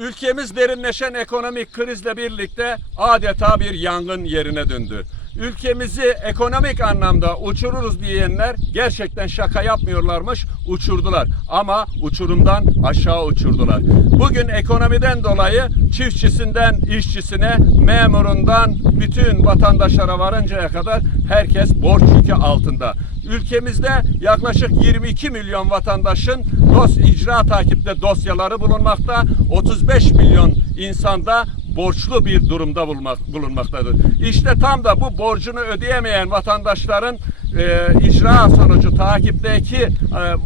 Ülkemiz derinleşen ekonomik krizle birlikte adeta bir yangın yerine döndü. Ülkemizi ekonomik anlamda uçururuz diyenler gerçekten şaka yapmıyorlarmış, uçurdular. Ama uçurumdan aşağı uçurdular. Bugün ekonomiden dolayı çiftçisinden işçisine, memurundan bütün vatandaşlara varıncaya kadar herkes borç yükü altında. Ülkemizde yaklaşık 22 milyon vatandaşın dos icra takipte dosyaları bulunmakta. 35 milyon insanda borçlu bir durumda bulunmak, bulunmaktadır. İşte tam da bu borcunu ödeyemeyen vatandaşların e, icra sonucu takipteki e,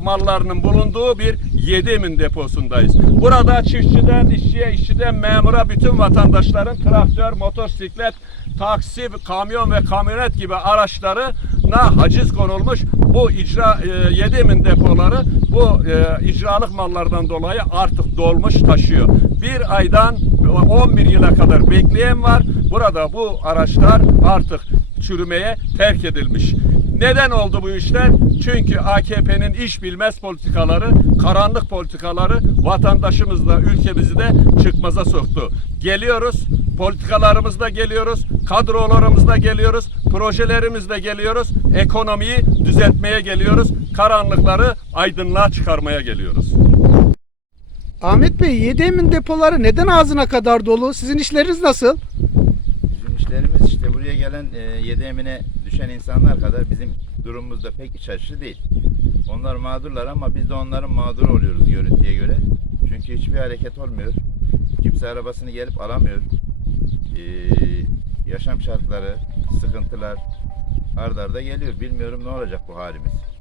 mallarının bulunduğu bir Yedimin deposundayız. Burada çiftçiden işçiye, işçiden memura bütün vatandaşların traktör, motosiklet, taksi, kamyon ve kamyonet gibi araçlarına haciz konulmuş. Bu icra e, Yedimin depoları bu e, icralık mallardan dolayı artık dolmuş taşıyor. Bir aydan 11 yıla kadar bekleyen var. Burada bu araçlar artık çürümeye terk edilmiş. Neden oldu bu işler? Çünkü AKP'nin iş bilmez politikaları, karanlık politikaları vatandaşımızla ülkemizi de çıkmaza soktu. Geliyoruz, politikalarımızda geliyoruz, kadrolarımızda geliyoruz, projelerimizde geliyoruz, ekonomiyi düzeltmeye geliyoruz, karanlıkları aydınlığa çıkarmaya geliyoruz. Ahmet Bey, Yedemin depoları neden ağzına kadar dolu? Sizin işleriniz nasıl? Bizim işlerimiz işte buraya gelen e, yedi emine düşen insanlar kadar bizim durumumuz da pek iç açıcı değil. Onlar mağdurlar ama biz de onların mağdur oluyoruz görüntüye göre. Çünkü hiçbir hareket olmuyor. Kimse arabasını gelip alamıyor. Ee, yaşam şartları, sıkıntılar ard arda geliyor. Bilmiyorum ne olacak bu halimiz.